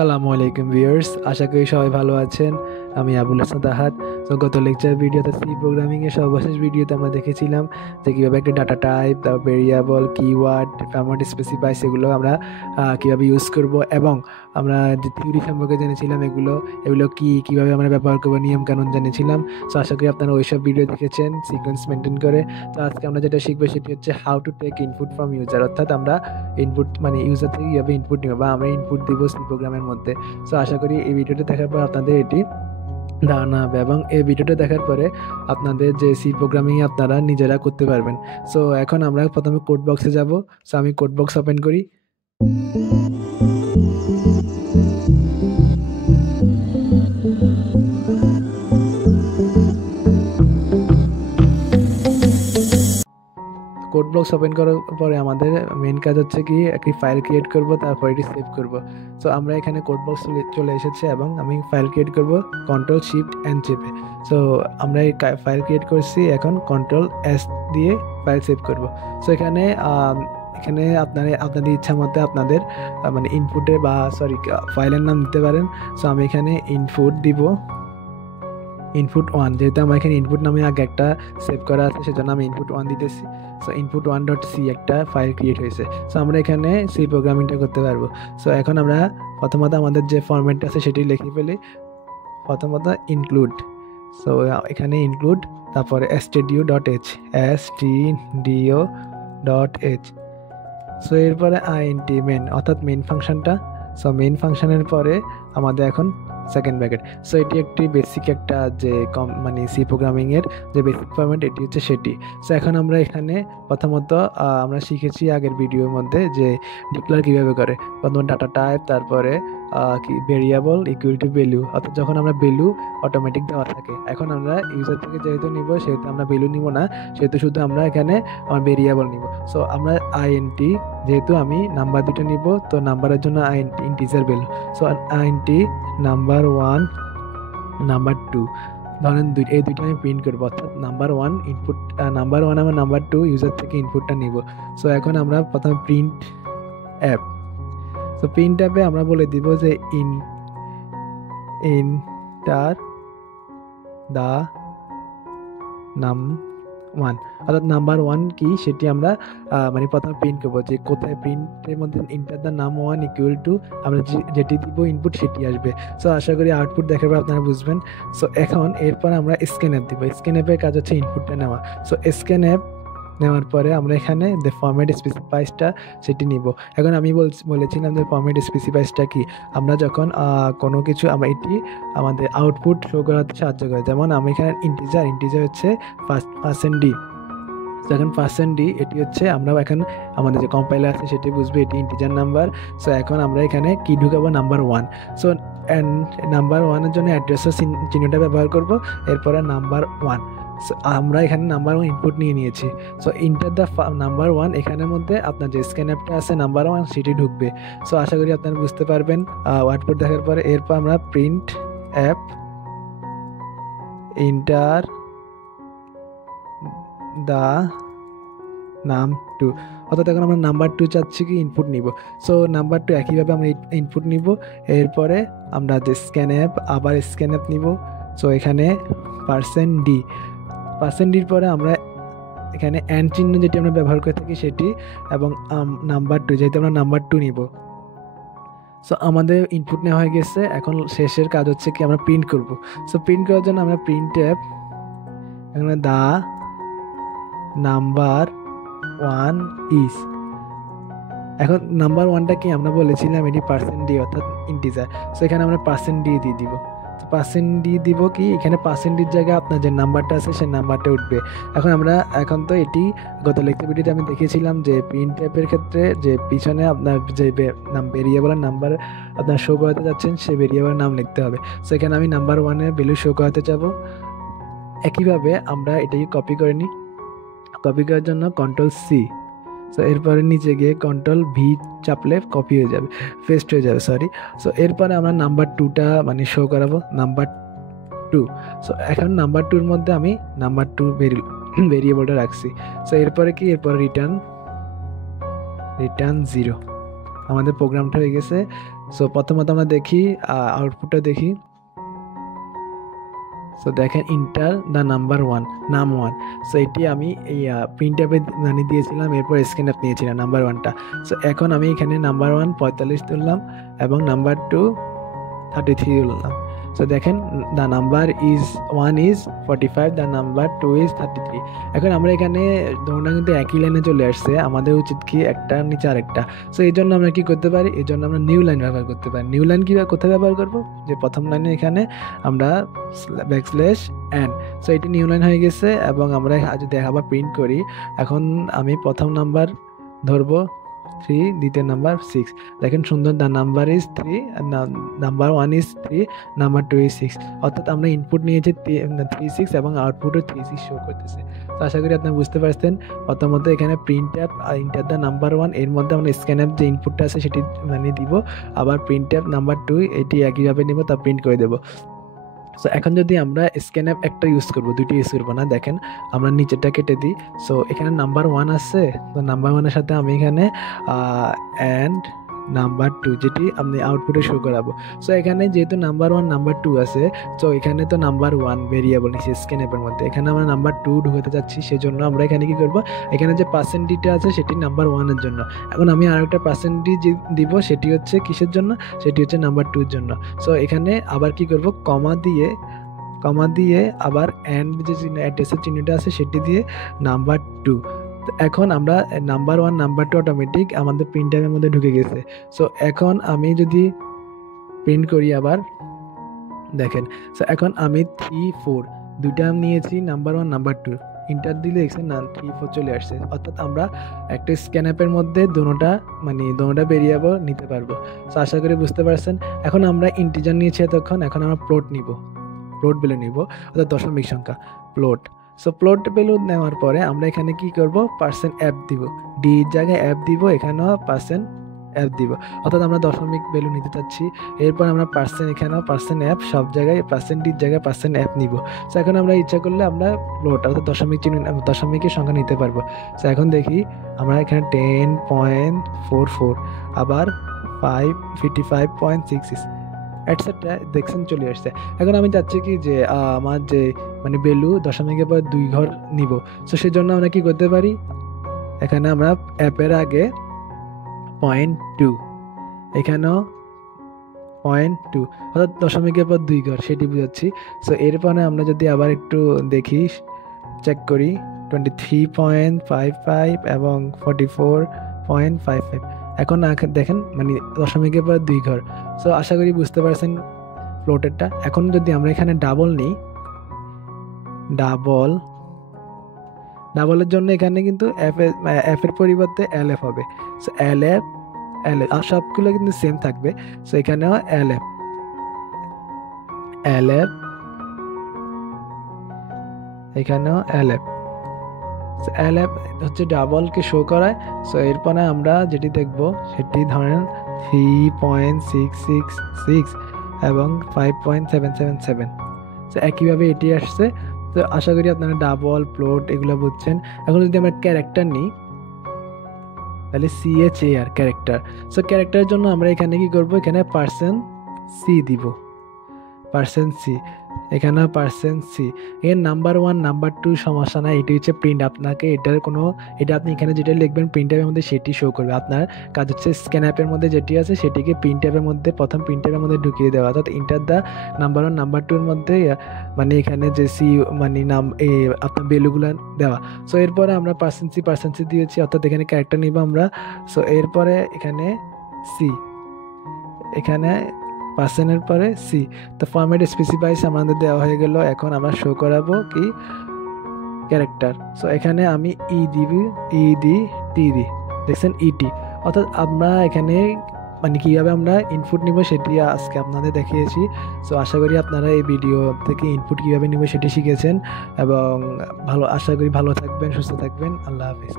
সালামু আলাইকুম ভিউয়ার্স, আশা করি সবাই ভালো আছেন। আমি আবুল হাসান তাহাত। তো গত লেকচার ভিডিওতে সি প্রোগ্রামিং এর সর্বশেষ ভিডিওতে আমরা দেখেছিলাম যে কীভাবে একটা ডাটা টাইপ, তারপর ভেরিয়েবল, কিওয়ার্ড, ফরম্যাট স্পেসিফাই সেগুলো আমরা কীভাবে ইউজ করব, এবং আমরা যে থিওরি সম্পর্কে জেনেছিলাম এগুলো কীভাবে আমরা ব্যবহার করবো, নিয়মকানুন জেনেছিলাম। তো আশা করি আপনারা ওইসব ভিডিও দেখেছেন সিকোয়েন্স মেনটেন করে। তো আজকে আমরা যেটা শিখবো সেটি হচ্ছে how to take input from user, অর্থাৎ আমরা ইনপুট মানে ইউজার থেকে কীভাবে ইনপুট নেব বা আমরা ইনপুট দিব সি প্রোগ্রামের মধ্যে। সো আশা করি এই ভিডিওটা দেখার পর আপনাদের এটি ধারণা হবে, এবং এই ভিডিওটা দেখার পরে আপনাদের যে সি প্রোগ্রামিং আপনারা নিজেরা করতে পারবেন। সো এখন আমরা প্রথমে কোড বক্সে যাব। সো আমি কোড বক্স ওপেন করি। কোড বক্স ওপেন করার পরে আমাদের মেন কাজ হচ্ছে কি একটি ফাইল ক্রিয়েট করব, তারপর এটি সেভ করব। সো আমরা এখানে কোড বক্স চলে এসেছে এবং আমি ফাইল ক্রিয়েট করব কন্ট্রোল শিফট এন চেপে। সো আমরা এই ফাইল ক্রিয়েট করছি, এখন কন্ট্রোল এস দিয়ে ফাইল সেভ করব। সো এখানে আপনাদের ইচ্ছা মতো আপনাদের মানে ইনপুটে বা ফাইলের নাম দিতে পারেন। সো আমি এখানে ইনপুট দিব, ইনপুট 1, যেহেতু আমার এখানে ইনপুট নামে আগে একটা সেভ করা আছে সেজন্য আমি ইনপুট 1 দিতেছি। সো ইনপুট 1.c একটা ফাইল ক্রিয়েট হয়েছে। সো আমরা এখানে সি প্রোগ্রামিংটা করতে পারবো। সো এখন আমরা প্রথমত আমাদের যে ফরম্যাটটা আছে সেটি লিখে ফেলি। প্রথমত ইনক্লুড, সো এখানে ইনক্লুড, তারপরে stdio.h, সো এরপরে int মেন, অর্থাৎ মেন ফাংশনটা। সো মেন ফাংশনের পরে আমাদের এখন সেকেন্ড ব্র্যাকেট। সো এটি একটি বেসিক একটা যে মানে সি প্রোগ্রামিংয়ের যে বেসিক ফরম্যাট এটি হচ্ছে সেটি। সো এখন আমরা এখানে প্রথমত আমরা শিখেছি আগের ভিডিওর মধ্যে যে ডিক্লেয়ার কীভাবে করে। প্রথমে ডাটা টাইপ, তারপরে কি ভেরিয়েবল ইকুয়াল টু ভ্যালু, অর্থাৎ যখন আমরা ভ্যালু অটোমেটিক দেওয়া থাকে। এখন আমরা ইউজার থেকে যেহেতু নিব সেহেতু আমরা ভ্যালু নিব না, সেহেতু শুধু আমরা এখানে আমার ভেরিয়েবল নিব। সো আমরা int, যেহেতু আমি নাম্বার দুটো নিব তো নাম্বারের জন্য integer value. So int number 1, number 2, ধরেন এই দুইটা আমি প্রিন্ট করবো, অর্থাৎ নাম্বার 1 ইনপুট, নাম্বার 1 আমার নাম্বার 2 ইউজার থেকে ইনপুটটা নিব। সো এখন আমরা প্রথমে প্রিন্ট অ্যাপ। সো প্রিন্ট অ্যাপে আমরা বলে দিব যে ইন্টার দা নাম 1, অর্থাৎ নাম্বার 1 কি সেটি আমরা মানে প্রথমে প্রিন্ট করবো, যে কোথায় প্রিন্টের মধ্যে ইন্টার দ্য নাম 1 ইকুয়াল টু আমরা যেটি দিব ইনপুট সেটি আসবে। সো আশা করি আউটপুট দেখার পর আপনারা বুঝবেন। সো এখন এরপর আমরা স্ক্যান অ্যাপ দিব। স্ক্যান অ্যাপের কাজ হচ্ছে ইনপুটটা নেওয়া। সো স্ক্যান অ্যাপ নেওয়ার পরে আমরা এখানে যে ফরম্যাট স্পেসিফাইসটা সেটি নিব। এখন আমি বলেছিলাম যে ফরম্যাট স্পেসিফাইসটা কি, আমরা যখন কোনো কিছু এটি আমাদের আউটপুট শো করাতে সাহায্য করে। যেমন আমি এখানে ইন্টিজার হচ্ছে %d। এখন %d এটি হচ্ছে আমরা এখন আমাদের যে কম্পাইলার আছে সেটি বুঝবে এটি ইন্টিজার নাম্বার। সো এখন আমরা এখানে কি ঢুকাবো, নাম্বার 1। সো নাম্বার 1-এর জন্য অ্যাড্রেসের চিহ্নটা ব্যবহার করব, এরপরে নাম্বার 1। সো আমরা এখানে নাম্বার 1 ইনপুট নিয়ে নিয়েছি। সো ইন্টার দ্য নাম্বার 1, এখানের মধ্যে আপনার যে স্ক্যান অ্যাপটা আছে নাম্বার 1 সেটি ঢুকবে। সো আশা করি আপনারা বুঝতে পারবেন আউটপুট দেখার পরে। এরপর আমরা প্রিন্ট অ্যাপ ইন্টার দা নাম 2, অর্থাৎ এখন আমরা নাম্বার 2 চাচ্ছি কি ইনপুট নিব। সো নাম্বার 2 একইভাবে আমরা ইনপুট নিব। এরপরে আমরা যে স্ক্যান অ্যাপ, আবার স্ক্যান অ্যাপ নিব। সো এখানে %d পরে আমরা এখানে অ্যান্ড চিহ্ন যেটি আমরা ব্যবহার করে থাকি সেটি, এবং নাম্বার 2, যেহেতু আমরা নাম্বার 2 নিব। সো আমাদের ইনপুট নেওয়া হয়ে গেছে। এখন শেষের কাজ হচ্ছে কি আমরা প্রিন্ট করব। সো প্রিন্ট করার জন্য আমরা প্রিন্ট অ্যাপ এখানে দা নাম্বার 1 ইজ, এখন নাম্বার 1টা কি আমরা বলেছিলাম এটি %d, অর্থাৎ ইন্টিজার। সো এখানে আমরা %d দিয়ে দিব। %d দিব কি, এখানে %d জায়গায় আপনার যে নাম্বারটা আছে সেই নাম্বারটা উঠবে। এখন তো এটি গত লেকচার ভিডিওতে আমি দেখিয়েছিলাম যে প্রিন্ট অ্যাপের ক্ষেত্রে যে পিছনে আপনার যে ভেরিয়েবলের নাম্বার আপনার শো করাতে যাচ্ছেন সেই ভেরিয়েবলের নাম লিখতে হবে। সো এখানে আমি নাম্বার 1-এর ভ্যালু শো করাতে যাব। একইভাবে আমরা এটাকে কপি করে নিই। কপি করার জন্য কন্ট্রোল-C, সো এরপরে নিচে গিয়ে কন্ট্রোল-V চাপলে কপি হয়ে যাবে, পেস্ট হয়ে যাবে। সো এরপরে আমরা নাম্বার 2টা মানে শো করাবো, নাম্বার 2। সো এখন নাম্বার 2-এর মধ্যে আমি নাম্বার 2 ভেরিয়েবলটা রাখছি। সো এরপরে কি, এরপরে রিটার্ন 0। আমাদের প্রোগ্রামটা হয়ে গেছে। সো প্রথমত আমরা দেখি আউটপুটটা দেখি। সো দেখেন ইন্টার দ্য নাম্বার 1, নাম 1। সো এটি আমি এই প্রিন্ট অ্যাপে মানে দিয়েছিলাম, এরপর স্ক্যান অ্যাপ নিয়েছিলাম নাম্বার 1টা। সো এখন আমি এখানে নাম্বার 1 45 তুললাম এবং নাম্বার 2 33 তুললাম। সো দেখেন the number 1 is 45, the number 2 is 33। এখন আমরা এখানে দুটোটা কিন্তু একই লাইনে চলে আসছে, আমাদের উচিত কি একটা নিচে আরেকটা। সো এই জন্য আমরা কি করতে পারি, এই জন্য আমরা নিউ লাইন ব্যবহার করতে পারি। নিউ লাইন কীভাবে কোথায় ব্যবহার করব, যে প্রথম লাইনে এখানে আমরা ব্যাকস্ল্যাশ এন। সো এটি নিউ লাইন হয়ে গেছে এবং আমরা যদি আবার প্রিন্ট করি, এখন আমি প্রথম নাম্বার ধরবো 3, দ্বিতীয় নাম্বার 6। দেখেন সুন্দর, the number is 3, number 1 is 3, number 2 is 6। অর্থাৎ আমরা ইনপুট নিয়েছি 36 এবং আউটপুটও 36 শো করতেছে। তো আশা করি আপনি বুঝতে পারছেন। প্রথমত এখানে print app enter the number 1, এর মধ্যে আমরা স্ক্যান অ্যাপ যে ইনপুটটা আছে সেটি মানে দিব, আবার প্রিন্ট অ্যাপ নাম্বার 2 এটি একইভাবে নিব, তা প্রিন্ট করে দেবো। সো এখন যদি আমরা স্ক্যান অ্যাপ একটা ইউজ করবো, দুটি ইউজ করবো না, দেখেন আমরা নিচেরটা কেটে দিই। সো এখানে নাম্বার 1 আছে, তো নাম্বার 1-এর সাথে আমি এখানে অ্যান্ড নাম্বার 2 যেটি আমি আউটপুটে শো করাবো। সো এখানে যেহেতু নাম্বার 1 নাম্বার 2 আছে, তো এখানে তো নাম্বার 1 ভেরিয়েবল নিচ্ছে স্ক্যান অ্যাপের মধ্যে, এখানে আমরা নাম্বার 2 ঢুকাতে যাচ্ছি, সেজন্য আমরা এখানে কি করব, এখানে যে পার্সেন্টেজটা আছে সেটি নাম্বার 1-এর জন্য। এখন আমি আরেকটা পার্সেন্টেজ দিব, সেটি হচ্ছে কিসের জন্য, সেটি হচ্ছে নাম্বার 2-এর জন্য। সো এখানে আবার কি করব, কমা দিয়ে আবার অ্যান্ড যে অ্যাড্রেসের চিহ্নটা আছে সেটি দিয়ে নাম্বার 2। এখন আমরা নাম্বার 1 নাম্বার 2 অটোমেটিক আমাদের প্রিন্ট টাইমের মধ্যে ঢুকে গেছে। সো এখন আমি যদি প্রিন্ট করি আবার দেখেন, সো এখন আমি 3 4 দুইটা নিয়েছি, নাম্বার 1 নাম্বার 2, ইন্টার দিলে এখানে 3 4 চলে আসছে। অর্থাৎ আমরা একটা স্ক্যান অ্যাপের মধ্যে দুটোটা ভেরিয়েবল নিতে পারবো। সো আশা করি বুঝতে পারছেন। এখন আমরা ইন্টিজার নিয়েছি এতক্ষণ, এখন আমরা প্লট ভ্যালু নিব, অর্থাৎ দশমিক সংখ্যা প্লট। সো প্লট ভ্যালু নেওয়ার পরে আমরা এখানে কি করব, পার্সেন্ট অ্যাপ দিব, ডি এর জায়গায় অ্যাপ দিব, এখানেও পার্সেন্ট অ্যাপ দিব, অর্থাৎ আমরা দশমিক ভ্যালু নিতে চাচ্ছি। এরপর আমরা এখানেও পার্সেন্ট অ্যাপ, সব জায়গায় পার্সেন্টের জায়গায় পার্সেন্ট অ্যাপ নিব। সো এখন আমরা ইচ্ছা করলে আমরা প্লট অর্থাৎ দশমিকের সংখ্যা নিতে পারবো। সো এখন দেখি আমরা এখানে 10.44 আবার 55.66 এটসেট্রা দেখছেন চলে আসছে। এখন আমি চাচ্ছি কি যে আমার যে মানে ভ্যালু দশমিকের পর 2 ঘর নিব। সো সেজন্য আমরা কি করতে পারি, এখানে আমরা অ্যাপের আগে 0.2, এখানেও 0.2 অর্থাৎ দশমিকের পর 2 ঘর সেটি বুঝাচ্ছি। সো এরপরে আমরা যদি আবার একটু দেখি, চেক করি 23.55 এবং 44.55। এখন দেখেন মানে দশমিকের পর 2 ঘর। সো আশা করি বুঝতে পারছেন প্লটেরটা। এখন যদি আমরা এখানে ডাবল নিই, ডাবলের জন্য এখানে কিন্তু এফের পরিবর্তে এলএফ হবে। সো এলএফ আর সবগুলো কিন্তু সেম থাকবে। সো এখানেও এলএফ এখানেও এলএফ হচ্ছে ডাবলকে শো করায়। সো এরপরে আমরা যেটি দেখব সেটি ধরেন 3.666 এবং 5.777। সো একইভাবে এটি আসছে। তো আশা করি আপনারা ডাবল প্লট এগুলো বুঝছেন। এখন যদি আমরা ক্যারেক্টার নিই, তাহলে CHAR ক্যারেক্টার। সো ক্যারেক্টারের জন্য আমরা এখানে কি করব, এখানে %C দিব, %C, এখানে %C। এর নাম্বার 1 নাম্বার 2 সমস্যা না, এটি হচ্ছে প্রিন্ট। আপনাকে এটা আপনি এখানে যেটা লিখবেন প্রিন্ট অ্যাপের মধ্যে সেটি শো করবে। আপনার কাজ হচ্ছে স্ক্যান অ্যাপের মধ্যে যেটি আছে সেটিকে প্রিন্ট অ্যাপের মধ্যে প্রথম প্রিন্ট অ্যাপের মধ্যে ঢুকিয়ে দেওয়া, অর্থাৎ ইন্টার দ্য নাম্বার 1 নাম্বার 2-এর মধ্যে মানে এখানে যে সি মানে নাম আপনার ভ্যালুগুলো দেওয়া। সো এরপরে আমরা %C দিয়েছি, অর্থাৎ এখানে ক্যারেক্টার নিব আমরা। সো এরপরে এখানে সি, এখানে পার্সেন্টের পরে সি। তো ফরম্যাট স্পেসিফাইস আমাদের দেওয়া হয়ে গেল। এখন আমরা শো করাবো কি ক্যারেক্টার। সো এখানে আমি টি দি, দেখছেন ইটি। অর্থাৎ আমরা এখানে মানে কীভাবে আমরা ইনপুট নিব সেটি আজকে আপনাদের দেখিয়েছি। সো আশা করি আপনারা এই ভিডিও থেকে ইনপুট কীভাবে নিব সেটি শিখেছেন এবং আশা করি ভালো থাকবেন, সুস্থ থাকবেন। আল্লাহ হাফিজ।